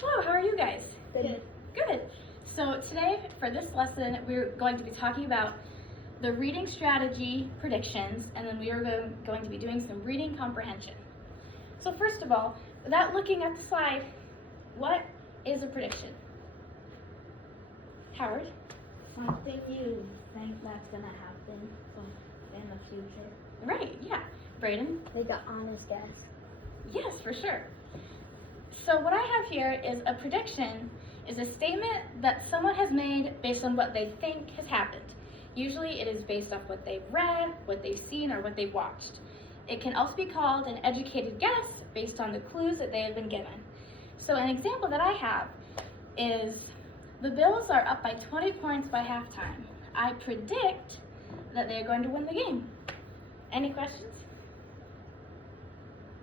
Hello, how are you guys? Good. Good. So today, for this lesson, we're going to be talking about the reading strategy predictions, and then we are going to be doing some reading comprehension. So first of all, without looking at the slide, what is a prediction? Howard? Something you think that's gonna happen in the future. Right, yeah. Braden? Like an honest guess. Yes, for sure. So what I have here is a prediction is a statement that someone has made based on what they think has happened. Usually it is based off what they've read, what they've seen, or what they've watched. It can also be called an educated guess based on the clues that they have been given. So an example that I have is the Bills are up by 20 points by halftime. I predict that they're going to win the game. Any questions?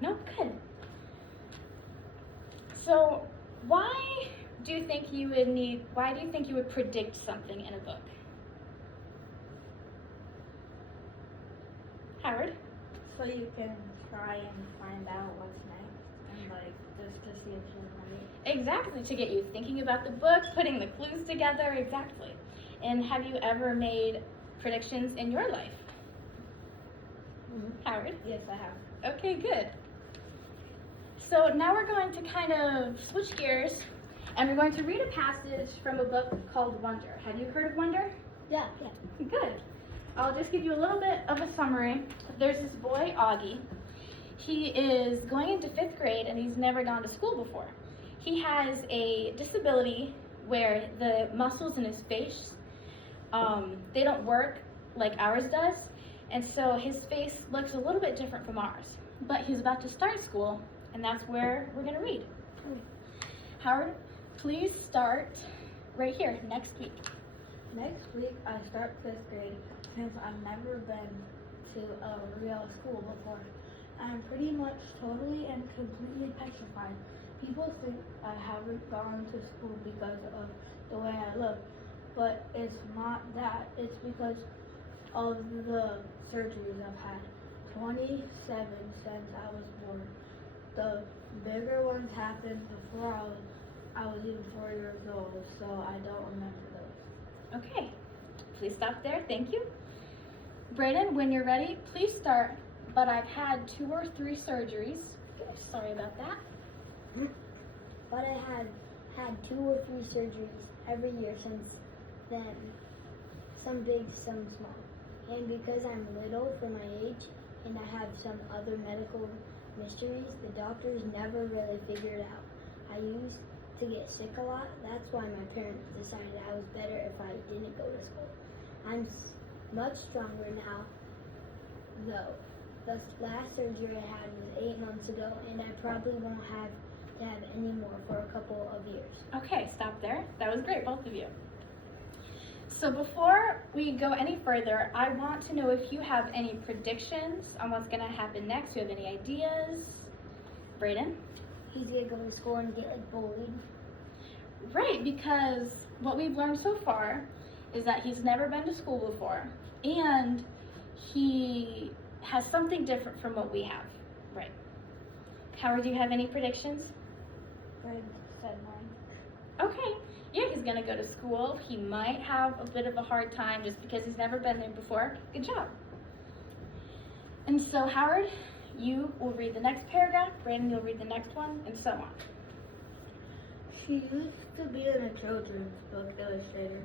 No? Good. So why do you think you would predict something in a book? Howard? So you can try and find out what's next and just to see if you're right. Exactly, to get you thinking about the book, putting the clues together, exactly. And have you ever made predictions in your life? Howard? Yes, I have. Okay, good. So now we're going to kind of switch gears, and we're going to read a passage from a book called Wonder. Have you heard of Wonder? Yeah. Good. I'll just give you a little bit of a summary. There's this boy, Augie. He is going into 5th grade, and he's never gone to school before. He has a disability where the muscles in his face, they don't work like ours does, and so his face looks a little bit different from ours. But he's about to start school, and that's where we're going to read. Howard, please start right here, next week. Next week I start 5th grade since I've never been to a real school before. I'm pretty much totally and completely petrified. People think I haven't gone to school because of the way I look, but it's not that. It's because of the surgeries I've had. 27 since I was born. The bigger ones happened before I was even 4 years old, so I don't remember those. Okay, please stop there, thank you. Braden, when you're ready, please start, but I've had 2 or 3 surgeries. Sorry about that. But I had 2 or 3 surgeries every year since then, some big, some small. And because I'm little for my age and I have some other medical mysteries, the doctors never really figured out. I used to get sick a lot. That's why my parents decided I was better if I didn't go to school. I'm much stronger now, though. The last surgery I had was 8 months ago, and I probably won't have to have any more for a couple of years. Okay, stop there. That was great, both of you. So before we go any further, I want to know if you have any predictions on what's going to happen next. Do you have any ideas? Braden? He's gonna go to school and get bullied. Right, because what we've learned so far is that he's never been to school before, and he has something different from what we have. Right. Howard, do you have any predictions? I said mine. Okay. Yeah, he's going to go to school. He might have a bit of a hard time just because he's never been there before. Good job. And so, Howard, you will read the next paragraph. Brandon, you'll read the next one, and so on. She used to be in a children's book illustrator.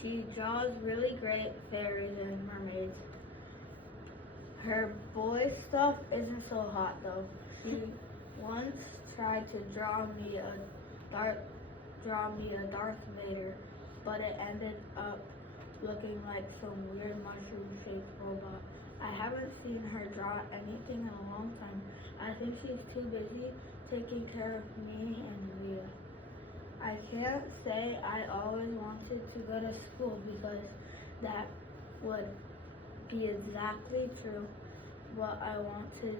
She draws really great fairies and mermaids. Her boy stuff isn't so hot though. She once tried to draw me a Darth Vader, but it ended up looking like some weird mushroom-shaped robot. I haven't seen her draw anything in a long time. I think she's too busy taking care of me and Rhea. I can't say I always wanted to go to school because that would be exactly true. What I wanted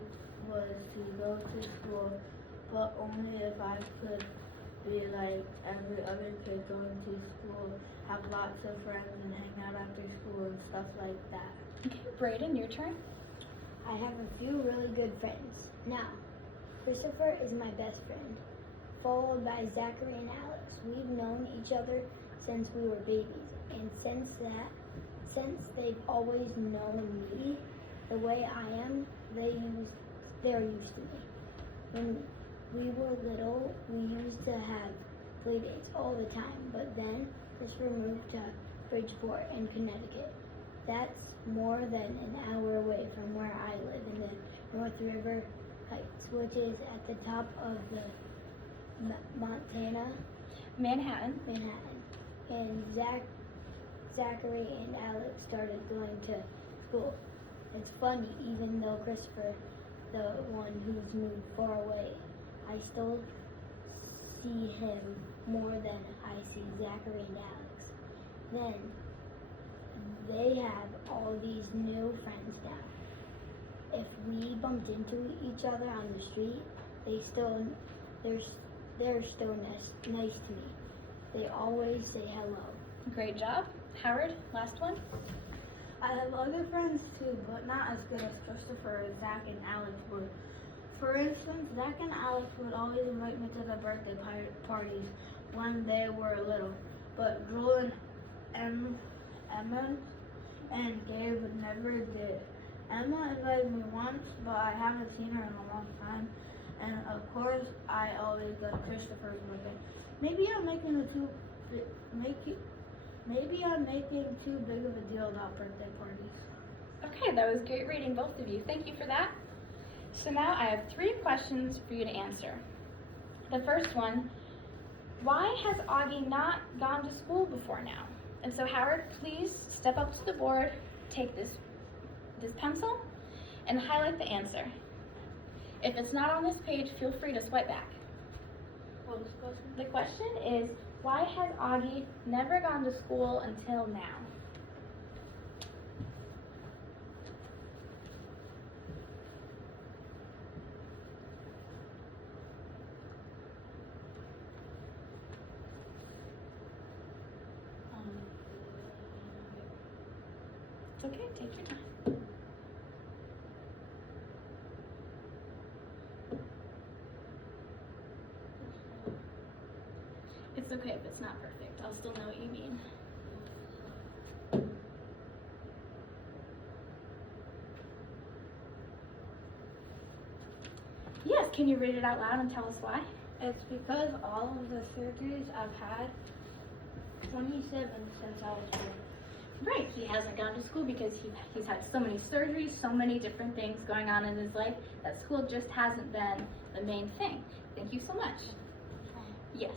was to go to school, but only if I could be like every other kid going to school, have lots of friends and hang out after school and stuff like that. Okay, Braden, your turn. I have a few really good friends. Now, Christopher is my best friend. followed by Zachary and Alex. We've known each other since we were babies, and since they've always known me the way I am, they're used to me. When we were little, we used to have play dates all the time, but then Christopher moved to Bridgeport in Connecticut. That's more than an hour away from where I live in the North River Heights, which is at the top of the Manhattan. And Zachary and Alex started going to school. It's funny, even though Christopher, the one who's moved far away, I still see him more than I see Zachary and Alex. Then they have all these new friends now. If we bumped into each other on the street, they're still nice to me. They always say hello. Great job. Howard, last one. I have other friends too, but not as good as Christopher, Zach, and Alex would. For instance, Zach and Alex would always invite me to the birthday parties when they were little, but Joel and Emma and Gabe never did. Emma invited me once, but I haven't seen her in a long time. And of course, I always go to Christopher's birthday. Maybe I'm making too big of a deal about birthday parties. Okay, that was great reading, both of you. Thank you for that. So now I have 3 questions for you to answer. The first one, why has Augie not gone to school before now? And so Howard, please step up to the board, take this pencil, and highlight the answer. If it's not on this page, feel free to swipe back. What was the question? The question is, why has Augie never gone to school until now? It's okay, take your time. It's okay if it's not perfect. I'll still know what you mean. Yes, can you read it out loud and tell us why? It's because all of the surgeries I've had, 27 since I was born. Right, he hasn't gone to school because he's had so many surgeries, so many different things going on in his life that school just hasn't been the main thing. Thank you so much. Yes.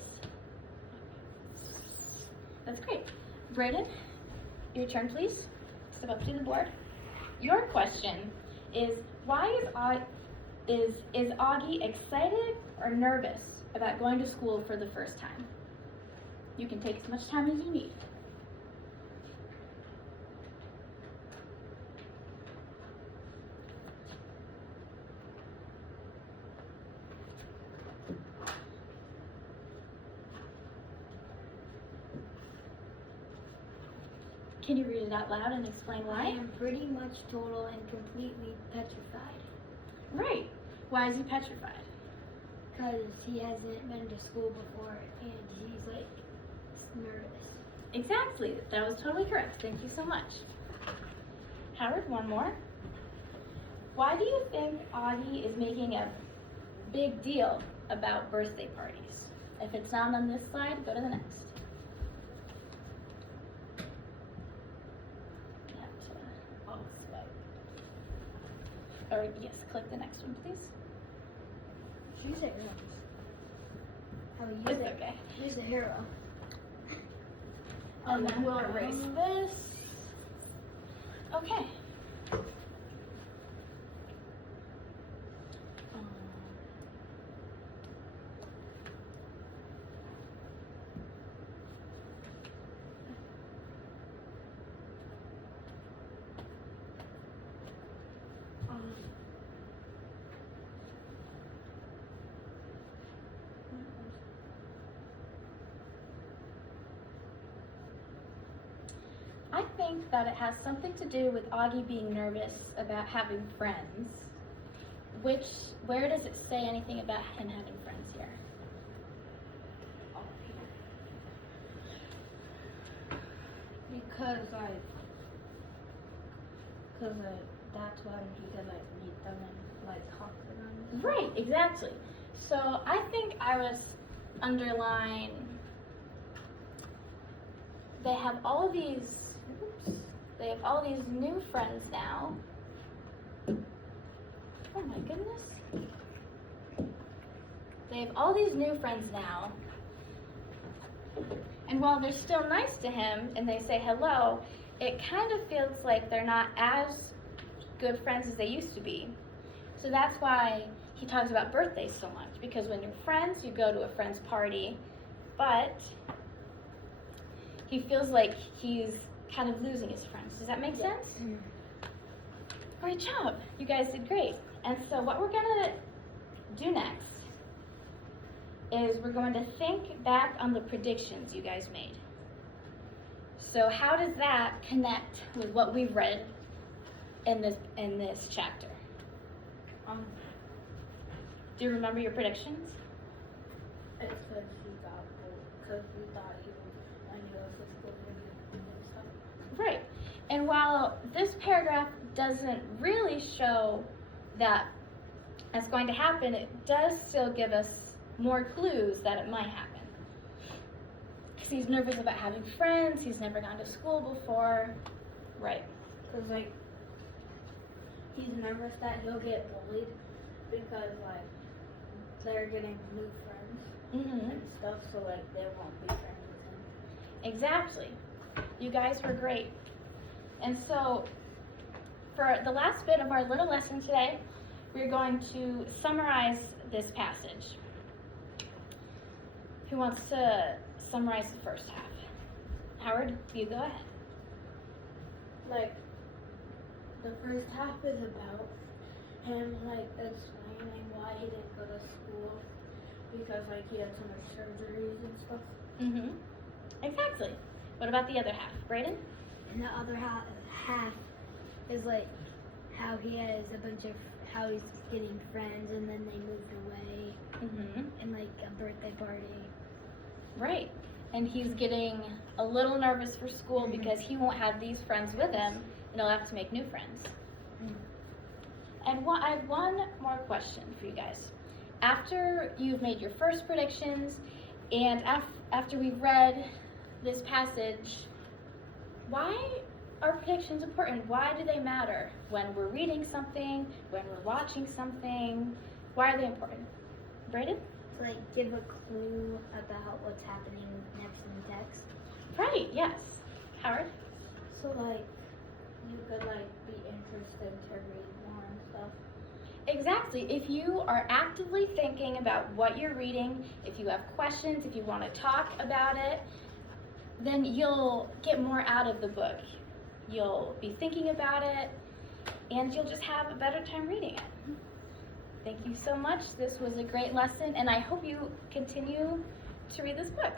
That's great. Brayden, your turn, please. Step up to the board. Your question is, why is Augie excited or nervous about going to school for the first time? You can take as much time as you need. Can you read it out loud and explain I why? am pretty much total and completely petrified. Right. Why is he petrified? Because he hasn't been to school before and he's like nervous. Exactly. That was totally correct. Thank you so much. Howard, one more. Why do you think Augie is making a big deal about birthday parties? If it's not on this slide, go to the next. You have to swipe. Or yes, click the next one, please. She's a hero. It's okay. She's a hero. And then we'll erase this. Okay. I think that it has something to do with Augie being nervous about having friends. Where does it say anything about him having friends here? that's when he could like meet them and like talk to them. Right, exactly. So I think I was underline. They have all these. Oops, they have all these new friends now. Oh my goodness. They have all these new friends now. And while they're still nice to him and they say hello, it kind of feels like they're not as good friends as they used to be. So that's why he talks about birthdays so much, because when you're friends, you go to a friend's party, but he feels like he's kind of losing his friends. Does that make sense? Mm. Great job. You guys did great. And so what we're gonna do next is we're going to think back on the predictions you guys made. So how does that connect with what we've read in this chapter? Do you remember your predictions? It said he got bored because we thought he was when he goes to school and stuff. Right. And while this paragraph doesn't really show that that's going to happen, it does still give us more clues that it might happen. Because he's nervous about having friends, he's never gone to school before. Right. Because like he's nervous that he'll get bullied because like they're getting new friends and stuff, so like they won't be friends with him. Exactly. You guys were great. And so for the last bit of our little lesson today, we're going to summarize this passage. Who wants to summarize the first half? Howard, you go ahead. Like the first half is about him like explaining why he didn't go to school because like he had so much surgeries and stuff. Exactly. What about the other half? Brayden? And the other half is like how he has a bunch of, how he's getting friends and then they moved away and like a birthday party. Right. And he's getting a little nervous for school because he won't have these friends with him and he'll have to make new friends. And I have one more question for you guys. After you've made your first predictions and after we've read this passage, why are predictions important? Why do they matter? When we're reading something, when we're watching something, why are they important? Brayden? To like give a clue about what's happening next in the text. Right, yes. Howard? So like you could like be interested to read more and stuff. Exactly. If you are actively thinking about what you're reading, if you have questions, if you want to talk about it, then you'll get more out of the book. You'll be thinking about it, and you'll just have a better time reading it. Thank you so much. This was a great lesson, and I hope you continue to read this book.